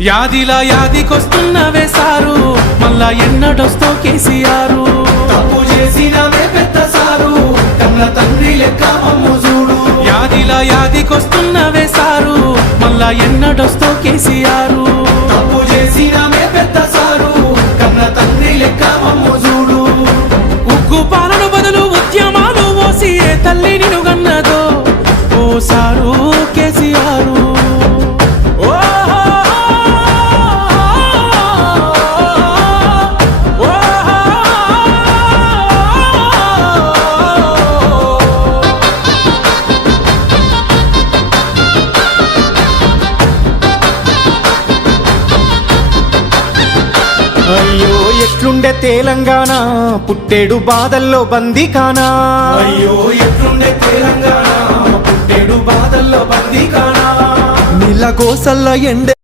యాదిలా యాదికొస్తున్నవే sir, మళ్ళా ఎన్నడొస్తో కేసీఆర్. తప్పు చేసినవే పెద్ద సారు, కన్న తండ్రి లెక్క మమ్ము చూడు. యాదిలా యాదికొస్తున్నవే సారు, మళ్ళా ఎన్నడొస్తో కేసీఆర్. తప్పు చేసినవే పెద్ద సారు, కన్న తండ్రి లెక్క మమ్ము చూడు. ఉగ్గు పాలన బదులు ఉద్యమాలు ఓసి ఏ తల్లి నిన్ను గన్నదో ఓ సారు కేసీఆర్. అయ్యో ఎట్లుండే తెలంగాణ, పుట్టేడు బాధల్లో బందీకానా. అయ్యో ఎట్లుండే తెలంగాణ, పుట్టేడు బాధల్లో బందీకానా. నీళ్ళ కోసల్ల ఎండే